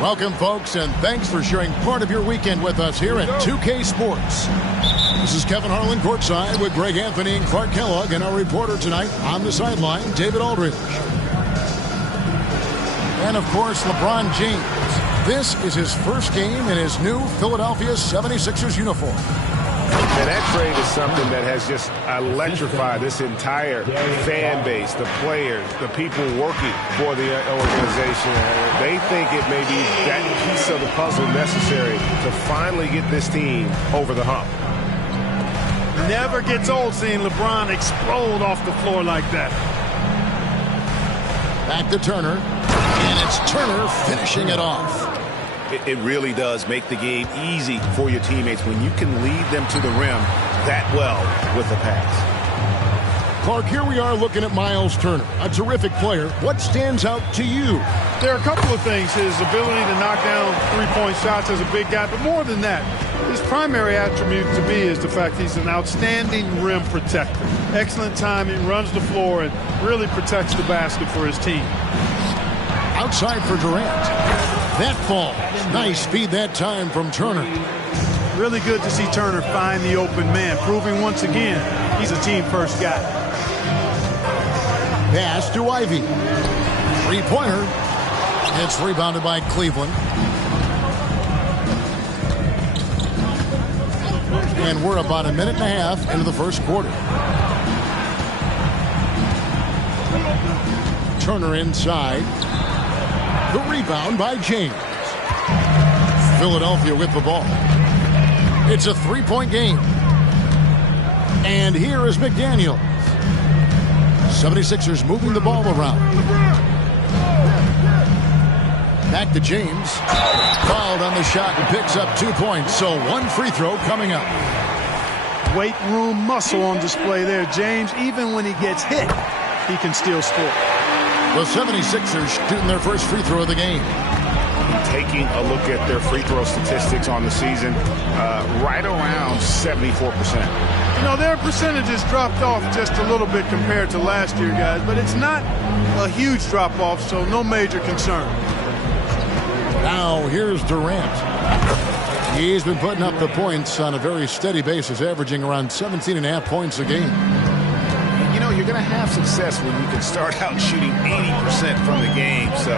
Welcome, folks, and thanks for sharing part of your weekend with us here at 2K Sports. This is Kevin Harlan courtside with Greg Anthony and Clark Kellogg, and our reporter tonight on the sideline, David Aldridge. And, of course, LeBron James. This is his first game in his new Philadelphia 76ers uniform. And that trade is something that has just electrified this entire fan base, the players, the people working for the organization. They think it may be that piece of the puzzle necessary to finally get this team over the hump. Never gets old seeing LeBron explode off the floor like that. Back to Turner, and it's Turner finishing it off. It really does make the game easy for your teammates when you can lead them to the rim that well with a pass. Clark, here we are looking at Miles Turner, a terrific player. What stands out to you? There are a couple of things. His ability to knock down three-point shots as a big guy, but more than that, his primary attribute to me is the fact he's an outstanding rim protector. Excellent timing, runs the floor, and really protects the basket for his team. Outside for Durant. That falls. Nice feed that time from Turner. Really good to see Turner find the open man, proving once again he's a team-first guy. Pass to Ivy. Three-pointer. It's rebounded by Cleveland. And we're about a minute and a half into the first quarter. Turner inside. The rebound by James. Philadelphia with the ball. It's a three-point game. And here is McDaniels. 76ers moving the ball around. Back to James. Fouled on the shot and picks up 2 points. So one free throw coming up. Weight room muscle on display there. James, even when he gets hit, he can still score. The 76ers shooting their first free throw of the game. Taking a look at their free throw statistics on the season, right around 74%. You know, their percentages dropped off just a little bit compared to last year, guys, but it's not a huge drop-off, so no major concern. Now, here's Durant. He's been putting up the points on a very steady basis, averaging around 17.5 points a game. You're going to have success when you can start out shooting 80% from the game. So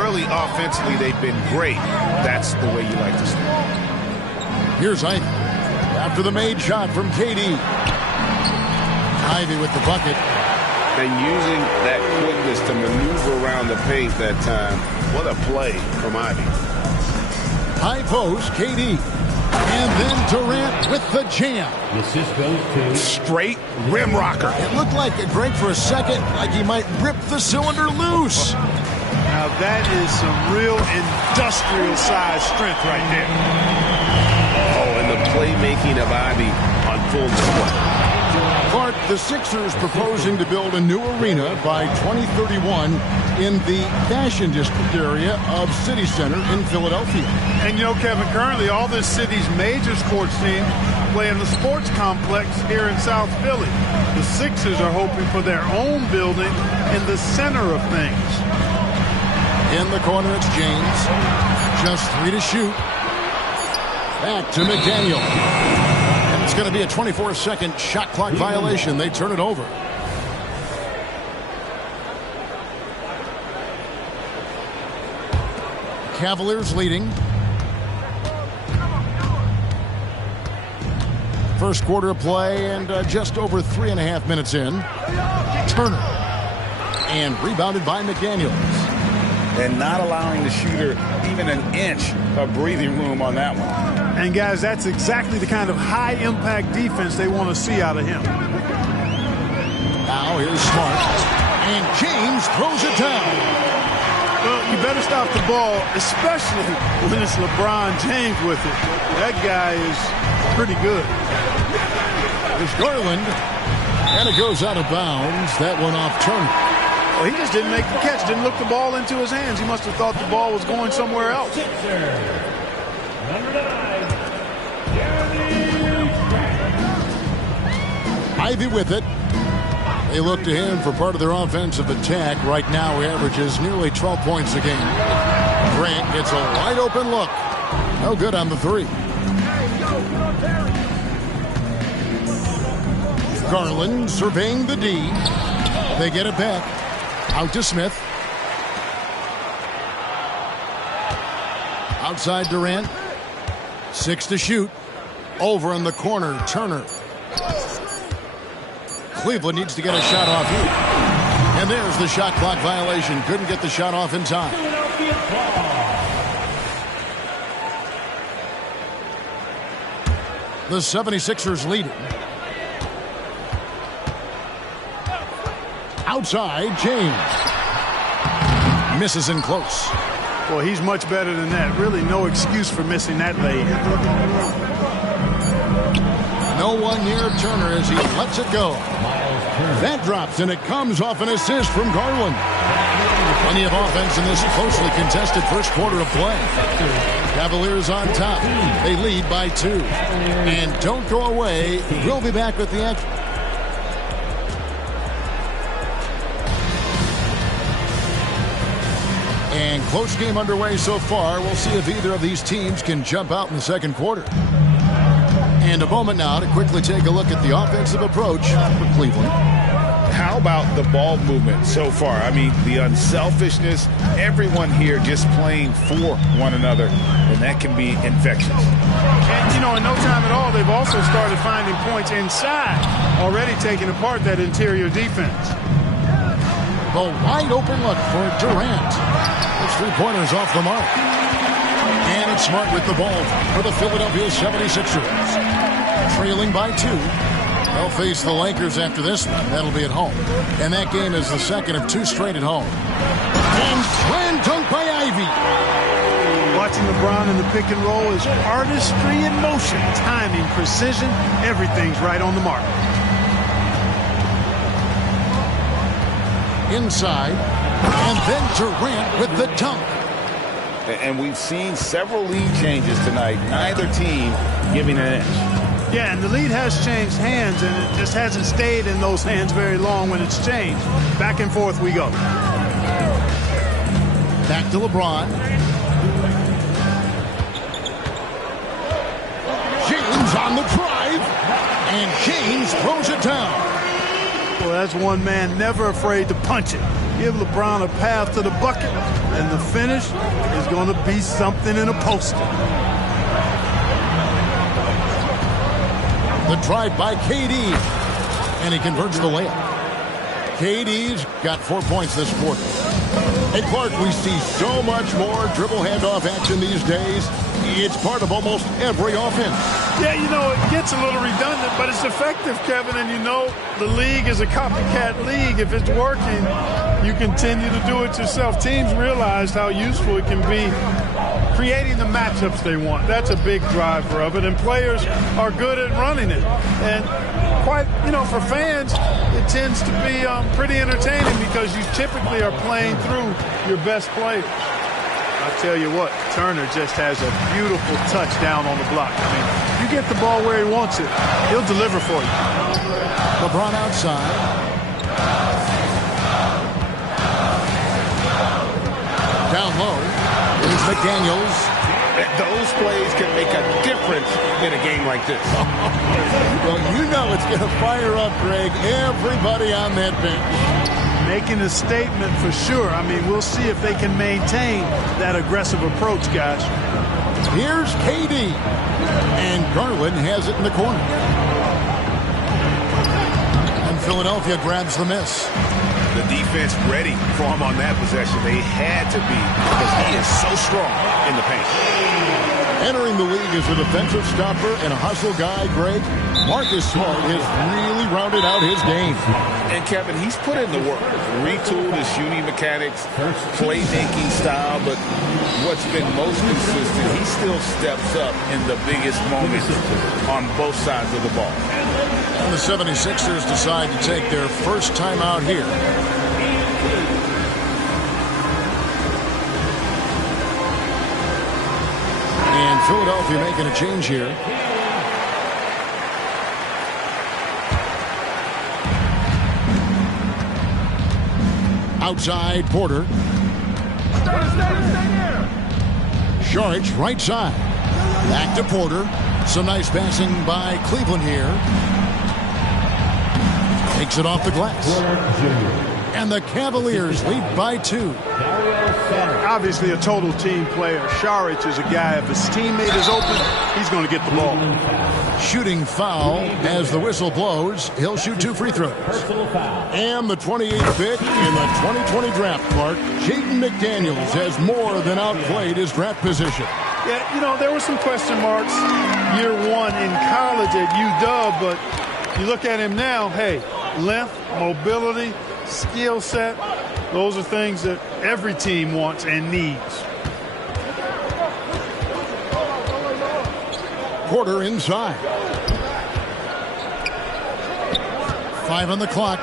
early offensively, they've been great. That's the way you like to start. Here's Ivy. After the made shot from KD. Ivy with the bucket. And using that quickness to maneuver around the paint that time. What a play from Ivy. High post, KD. And then Durant with the jam. Straight rim rocker. It looked like a break for a second, like he might rip the cylinder loose. Now that is some real industrial size strength right there. Oh, and the playmaking of Ivy on full display. Clark, the Sixers proposing to build a new arena by 2031 in the Fashion District area of City Center in Philadelphia. And you know, Kevin, currently all this city's major sports teams play in the sports complex here in South Philly. The Sixers are hoping for their own building in the center of things. In the corner, it's James. Just 3 to shoot. Back to McDaniel. It's going to be a 24-second shot clock violation. They turn it over. Cavaliers leading. First quarter of play and just over 3.5 minutes in. Turner. And rebounded by McDaniels. And not allowing the shooter even an inch of breathing room on that one. And, guys, that's exactly the kind of high-impact defense they want to see out of him. Now here's Smart. And James throws it down. Well, you better stop the ball, especially when it's LeBron James with it. That guy is pretty good. There's Garland. And it goes out of bounds. That one off Turner. Well, he just didn't make the catch, didn't look the ball into his hands. He must have thought the ball was going somewhere else. Number 9. Ivy with it. They look to him for part of their offensive attack. Right now, he averages nearly 12 points a game. Grant gets a wide open look. No good on the three. Garland surveying the D. They get it back. Out to Smith. Outside Durant. 6 to shoot. Over in the corner, Turner. Cleveland needs to get a shot off here. And there's the shot clock violation. Couldn't get the shot off in time. The 76ers lead it. Outside, James. Misses in close. Well, he's much better than that. Really no excuse for missing that lay. No one near Turner as he lets it go. That drops, and it comes off an assist from Garland. Plenty of offense in this closely contested first quarter of play. Cavaliers on top. They lead by 2. And don't go away. We'll be back with the action. And close game underway so far. We'll see if either of these teams can jump out in the second quarter. And a moment now to quickly take a look at the offensive approach for Cleveland. How about the ball movement so far? I mean, the unselfishness, everyone here just playing for one another, and that can be infectious. And, you know, in no time at all, they've also started finding points inside, already taking apart that interior defense. The wide open look for Durant. His three-pointers off the mark. And it's Smart with the ball for the Philadelphia 76ers. Trailing by 2. They'll face the Lakers after this one. That'll be at home. And that game is the second of 2 straight at home. And slam dunk by Ivy. Watching LeBron in the pick and roll is artistry in motion. Timing, precision, everything's right on the mark. Inside. And then Durant with the dunk. And we've seen several lead changes tonight. Neither team giving an edge. Yeah, and the lead has changed hands, and it just hasn't stayed in those hands very long when it's changed. Back and forth we go. Back to LeBron. James on the drive, and James throws it down. Well, that's one man never afraid to punch it. Give LeBron a path to the bucket, and the finish is going to be something in a poster. The drive by KD, and he converts the layup. KD's got 4 points this quarter. Hey, Clark, we see so much more dribble handoff action these days. It's part of almost every offense. Yeah, you know, it gets a little redundant, but it's effective, Kevin. And you know, the league is a copycat league. If it's working, you continue to do it yourself. Teams realize how useful it can be creating the matchups they want. That's a big driver of it, and players are good at running it. And quite, you know, for fans, it tends to be pretty entertaining because you typically are playing through your best player. I'll tell you what, Turner just has a beautiful touch down on the block. I mean, you get the ball where he wants it, he'll deliver for you. LeBron outside. Down low. Here's McDaniels. Those plays can make a difference in a game like this. Well, you know it's going to fire up, Greg, everybody on that bench. Making a statement for sure. I mean, we'll see if they can maintain that aggressive approach, guys. Here's KD. And Garland has it in the corner. And Philadelphia grabs the miss. The defense ready for him on that possession. They had to be because he is so strong in the paint. Entering the league as a defensive stopper and a hustle guy, Greg, Marcus Smart has really rounded out his game. And Kevin, he's put in the work. Retooled his shooting mechanics, playmaking style, but what's been most consistent, he still steps up in the biggest moments on both sides of the ball. And the 76ers decide to take their first time out here. And Philadelphia making a change here. Outside, Porter. Stay there. Saric right side. Back to Porter. Some nice passing by Cleveland here. Takes it off the glass. And the Cavaliers lead by 2. Obviously a total team player. Saric is a guy, if his teammate is open, he's going to get the ball. Shooting foul as the whistle blows. He'll shoot 2 free throws. And the 28th pick in the 2020 draft, Clark, Jaden McDaniels has more than outplayed his draft position. Yeah, you know, there were some question marks year 1 in college at UW, but you look at him now, hey, length, mobility, skill set, those are things that every team wants and needs. Porter inside. 5 on the clock.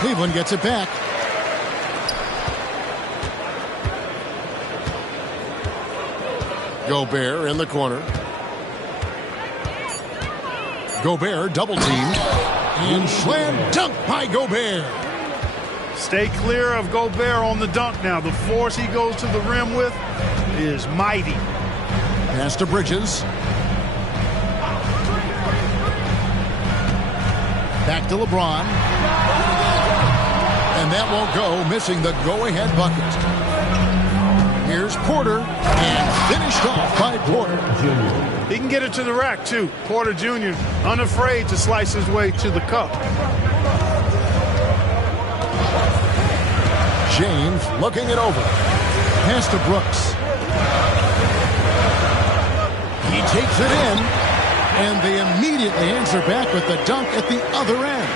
Cleveland gets it back. Gobert in the corner. Gobert double teamed. And slam dunk by Gobert. Stay clear of Gobert on the dunk now. The force he goes to the rim with is mighty. Pass to Bridges. Back to LeBron. And that won't go, missing the go-ahead bucket. Here's Porter, and finished off by Porter. He can get it to the rack, too. Porter Jr. unafraid to slice his way to the cup. James looking it over. Pass to Brooks. He takes it in, and they immediately answer back with the dunk at the other end.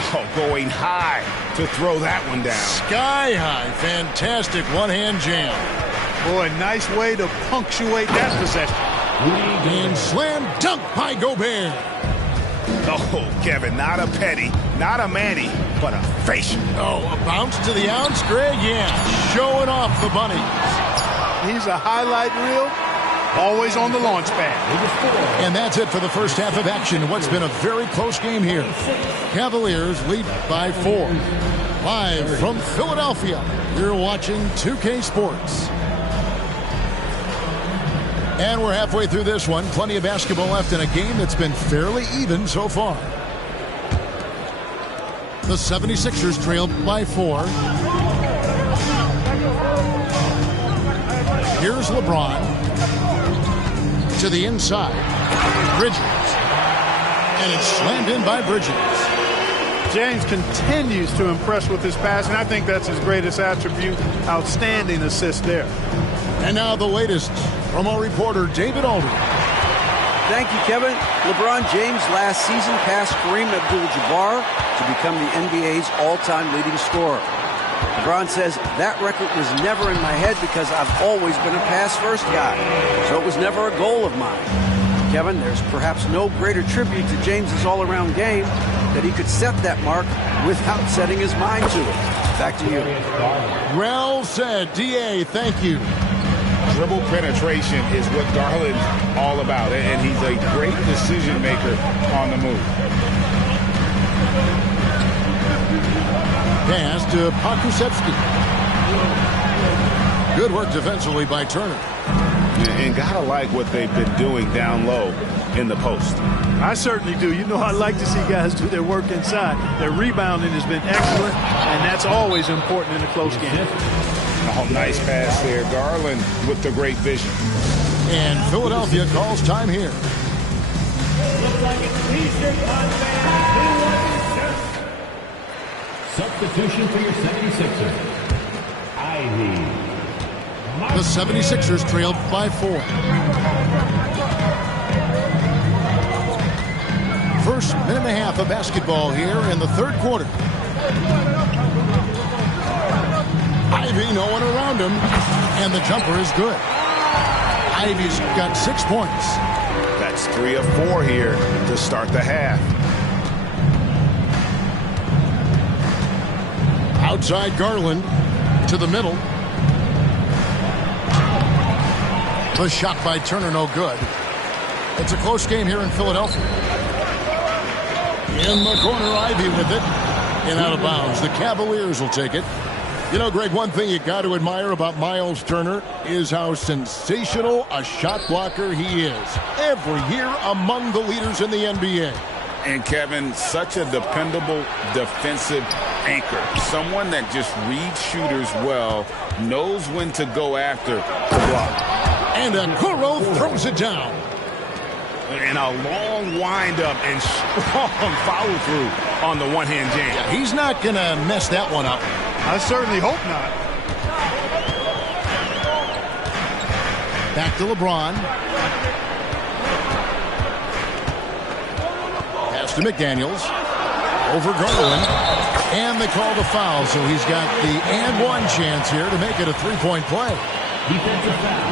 Oh, going high to throw that one down. Sky high. Fantastic one-hand jam. Boy, nice way to punctuate that possession. And slam dunk by Gobert. Oh, Kevin, not a petty, not a Manny, but a facial. Oh, a bounce to the ounce, Greg? Yeah, showing off the bunny. He's a highlight reel, always on the launch pad. And that's it for the first half of action. What's been a very close game here. Cavaliers lead by 4. Live from Philadelphia, you're watching 2K Sports. And we're halfway through this one. Plenty of basketball left in a game that's been fairly even so far. The 76ers trail by 4. Here's LeBron. To the inside. Bridges. And it's slammed in by Bridges. James continues to impress with his passing. I think that's his greatest attribute. Outstanding assist there. And now the latest from our reporter, David Aldridge. Thank you, Kevin. LeBron James last season passed Kareem Abdul-Jabbar to become the NBA's all-time leading scorer. LeBron says, that record was never in my head because I've always been a pass-first guy, so it was never a goal of mine. Kevin, there's perhaps no greater tribute to James's all-around game that he could set that mark without setting his mind to it. Back to you. Well said, D.A. Thank you. Dribble penetration is what Garland's all about, and he's a great decision maker on the move. Pass to Pokusevski. Good work defensively by Turner. And gotta like what they've been doing down low in the post. I certainly do. You know, I like to see guys do their work inside. Their rebounding has been excellent, and that's always important in a close game. Oh, nice pass there. Garland with the great vision. And Philadelphia calls time here. Looks like it's Eastern Conference. Substitution for your 76ers. Ivy. The 76ers trailed by 4. First minute and a half of basketball here in the third quarter. Ivy, no one around him, and the jumper is good. Ivy's got 6 points. That's 3 of 4 here to start the half. Outside Garland to the middle. The shot by Turner, no good. It's a close game here in Philadelphia. In the corner, Ivy with it. and out of bounds. The Cavaliers will take it. You know, Greg, one thing you got to admire about Miles Turner is how sensational a shot blocker he is. Every year among the leaders in the NBA. And, Kevin, such a dependable defensive anchor. Someone that just reads shooters well, knows when to go after the block. And Okoro throws it down. And a long windup and strong follow-through on the one-hand jam. Yeah, he's not going to mess that one up. I certainly hope not. Back to LeBron. Pass to McDaniels. Over Garland. And they call the foul, so he's got the and one chance here to make it a three-point play.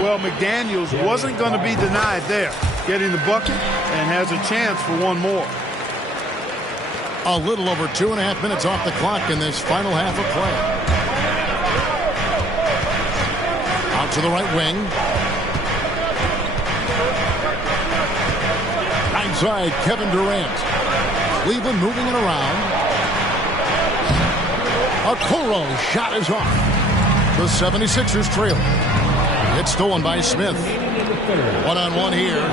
Well, McDaniels wasn't going to be denied there. Getting the bucket and has a chance for one more. A little over 2.5 minutes off the clock in this final half of play. Out to the right wing. Right side, Kevin Durant. Cleveland moving it around. Okoro shot is off. The 76ers trail. It's stolen by Smith. One-on-one here.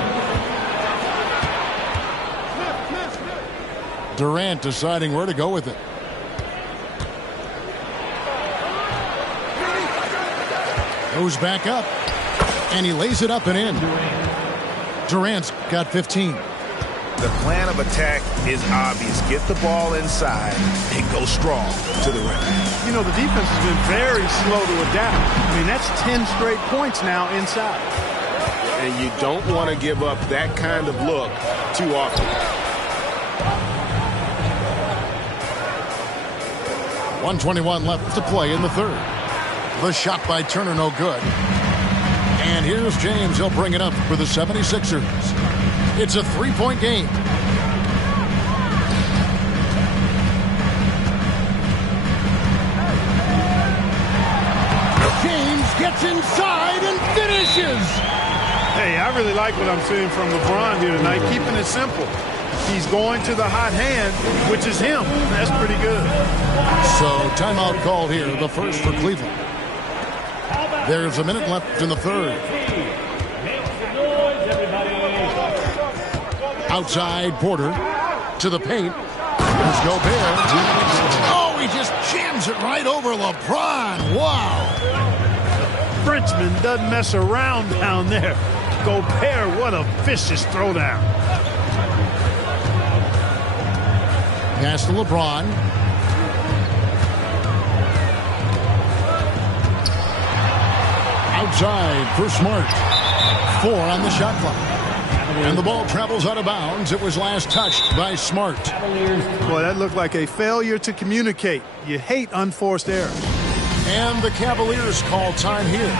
Durant deciding where to go with it. Goes back up. And he lays it up and in. Durant's got 15. The plan of attack is obvious. Get the ball inside and go strong to the rim. You know, the defense has been very slow to adapt. I mean, that's 10 straight points now inside. And you don't want to give up that kind of look too often. 1:21 left to play in the third. The shot by Turner, no good. And here's James. He'll bring it up for the 76ers. It's a three-point game. James gets inside and finishes. Hey, I really like what I'm seeing from LeBron here tonight, keeping it simple. He's going to the hot hand, which is him. That's pretty good. So timeout called here, the first for Cleveland. There's a minute left in the third. Outside, Porter to the paint. Here's Gobert. Oh, he just jams it right over LeBron. Wow. Frenchman doesn't mess around down there. Gobert, what a vicious throwdown. Pass to LeBron. Outside for Smart. 4 on the shot clock. And the ball travels out of bounds. It was last touched by Smart. Boy, that looked like a failure to communicate. You hate unforced errors. And the Cavaliers call time here.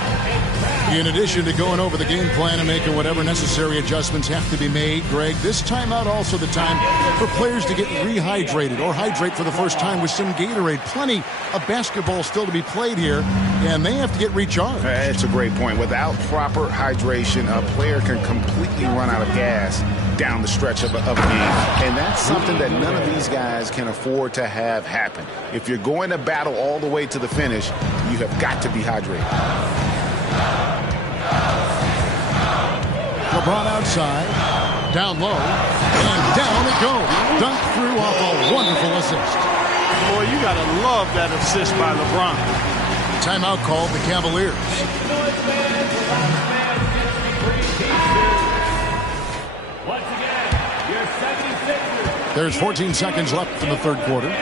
In addition to going over the game plan and making whatever necessary adjustments have to be made, Greg, this timeout also the time for players to get rehydrated or hydrate for the first time with some Gatorade. Plenty of basketball still to be played here, and they have to get recharged. That's a great point. Without proper hydration, a player can completely run out of gas down the stretch of a game. And that's something that none of these guys can afford to have happen. If you're going to battle all the way to the finish, you have got to be hydrated. LeBron outside, down low, and down it goes. Dunk through off a wonderful assist. Boy, you got to love that assist by LeBron. Timeout called the Cavaliers. There's 14 seconds left in the third quarter.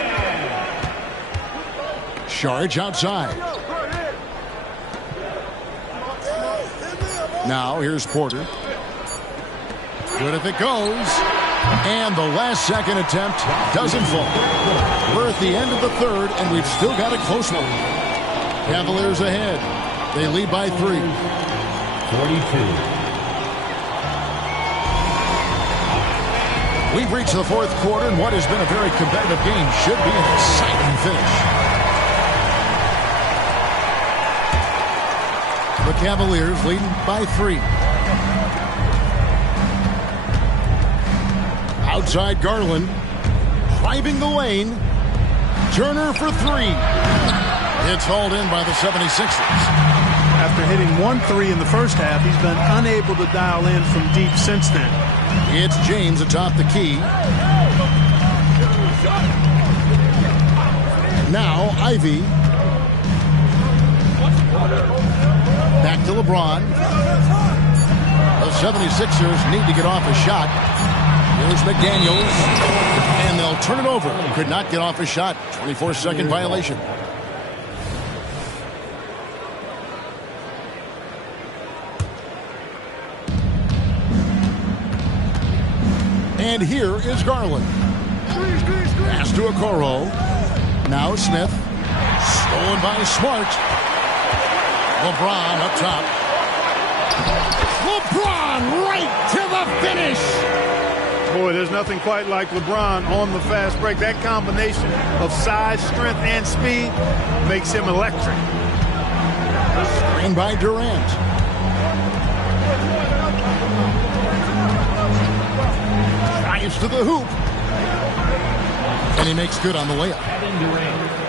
Sharge outside. Now here's Porter. Good if it goes. And the last second attempt doesn't fall. We're at the end of the third, and we've still got a close one. Cavaliers ahead. They lead by 3. 42. We've reached the fourth quarter, and what has been a very competitive game should be an exciting finish. The Cavaliers leading by 3. Outside Garland, driving the lane, Turner for three. It's hauled in by the 76ers. After hitting 1-3 in the first half, he's been unable to dial in from deep since then. It's James atop the key. Now Ivy. Back to LeBron. The 76ers need to get off a shot. Here's McDaniels. And they'll turn it over. Could not get off a shot. 24-second violation. And here is Garland. Pass to Okoro. Now Smith. Stolen by Smart. LeBron up top. LeBron right to the finish. Boy, there's nothing quite like LeBron on the fast break. That combination of size, strength, and speed makes him electric. Screen by Durant. Drives to the hoop. And he makes good on the layup.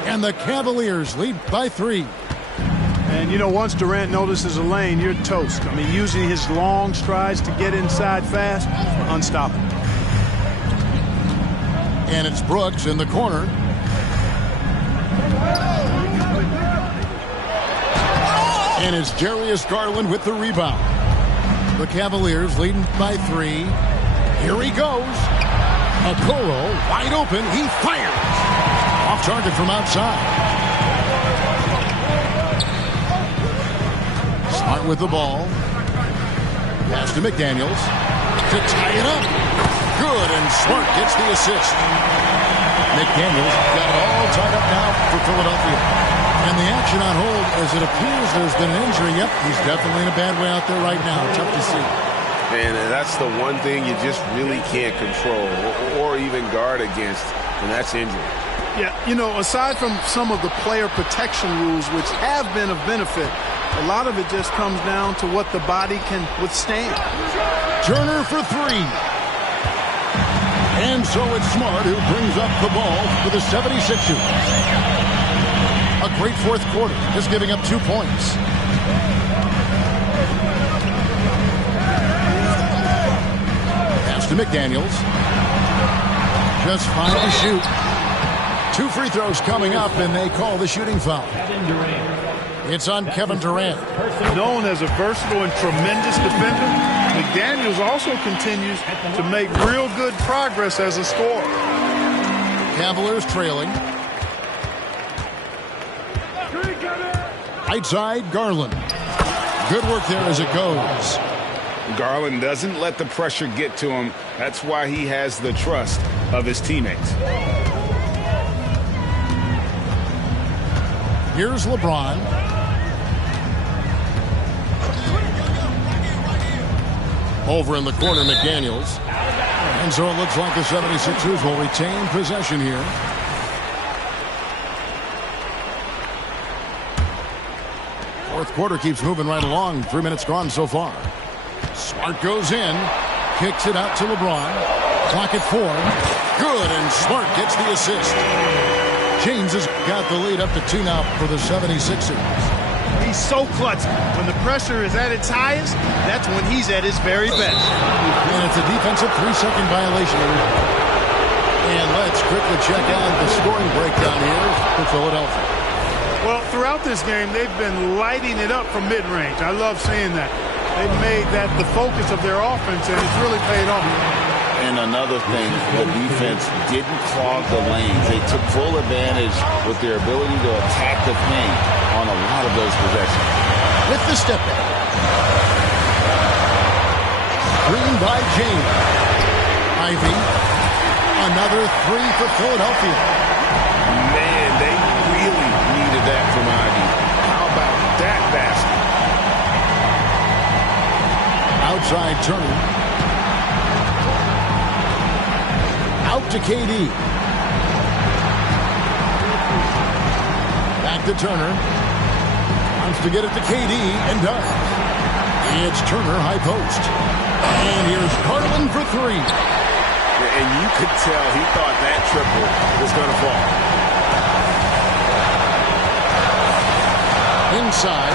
And the Cavaliers lead by 3. And, you know, once Durant notices a lane, you're toast. I mean, using his long strides to get inside fast, unstoppable. And it's Brooks in the corner. And it's Darius Garland with the rebound. The Cavaliers leading by 3. Here he goes. Okoro wide open. He fires. Off target from outside. Smart with the ball. Pass to McDaniels to tie it up. Good, and Smart gets the assist. McDaniels got it all tied up now for Philadelphia. And the action on hold as it appears there's been an injury. Yep, he's definitely in a bad way out there right now. Tough to see. And that's the one thing you just really can't control or even guard against, and that's injury. Yeah, you know, aside from some of the player protection rules, which have been of benefit, a lot of it just comes down to what the body can withstand. Turner for 3. And so it's Smart who brings up the ball for the 76ers. A great fourth quarter, just giving up 2 points. Pass to McDaniels. Just 5 to shoot. 2 free throws coming up, and they call the shooting foul. It's on Kevin Durant. Known as a versatile and tremendous defender, McDaniels also continues to make real good progress as a scorer. Cavaliers trailing. Right side, Garland. Good work there as it goes. Garland doesn't let the pressure get to him. That's why he has the trust of his teammates. Here's LeBron. Over in the corner, McDaniels. And so it looks like the 76ers will retain possession here. Fourth quarter keeps moving right along. 3 minutes gone so far. Smart goes in. Kicks it out to LeBron. Clock at 4. Good, and Smart gets the assist. James has got the lead up to 2 now for the 76ers. He's so clutch. When the pressure is at its highest, that's when he's at his very best. And it's a defensive 3-second violation. And let's quickly check out the scoring breakdown here for Philadelphia. Well, throughout this game, they've been lighting it up from mid-range. I love seeing that. They've made that the focus of their offense, and it's really paid off. And another thing, the defense didn't clog the lanes. They took full advantage with their ability to attack the paint on a lot of those possessions. With the step back. Screen by James. Ivy. Another 3 for Philadelphia. Man, they really needed that from Ivy. How about that basket? Outside Turner. Out to KD. Back to Turner. Wants to get it to KD and does. It's Turner high post. And here's Garland for 3. And you could tell he thought that triple was going to fall. inside.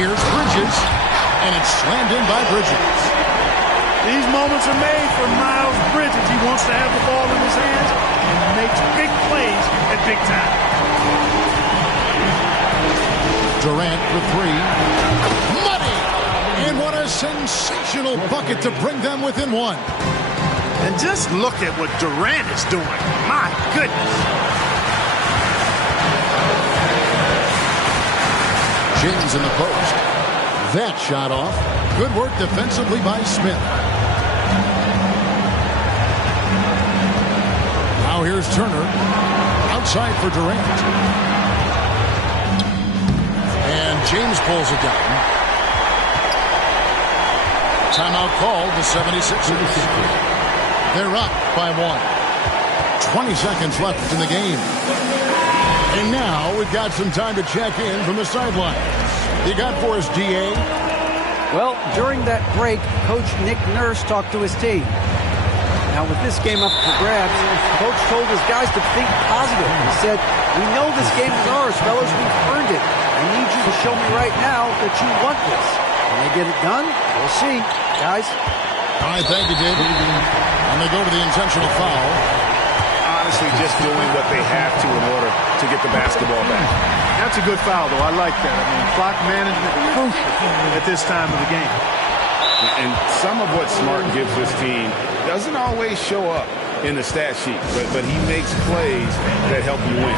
Here's Bridges, and it's slammed in by Bridges. These moments are made for Miles Bridges. He wants to have the ball in his hands and makes big plays at big time. Durant for three. Money! And what a sensational bucket to bring them within one. And just look at what Durant is doing. My goodness. James in the post. That shot off. Good work defensively by Smith. Now here's Turner. Outside for Durant. And James pulls it down. Timeout called the 76ers. They're up by 1. 20 seconds left in the game. And now we've got some time to check in from the sidelines. You got for us, D.A.? Well, during that break, Coach Nick Nurse talked to his team. Now, with this game up for grabs, Coach told his guys to think positive. He said, "We know this game is ours, fellas. We've earned it. I need you to show me right now that you want this. Can they get it done? We'll see, guys." All right, thank you, David. And they go to the intentional foul. Honestly, just doing what they have to in order to get the basketball back. That's a good foul, though. I like that. I mean, clock management crucial at this time of the game. And some of what Smart gives his team doesn't always show up in the stat sheet, but he makes plays that help you win.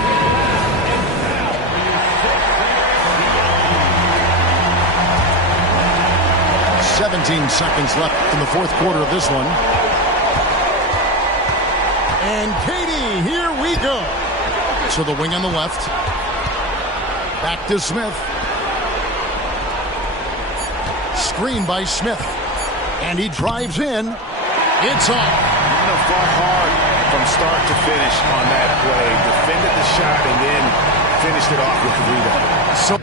17 seconds left in the fourth quarter of this one. And Katie, here we go. So the wing on the left. Back to Smith. Screen by Smith. And he drives in. It's off. Fought hard from start to finish on that play. Defended the shot and then finished it off with the rebound. So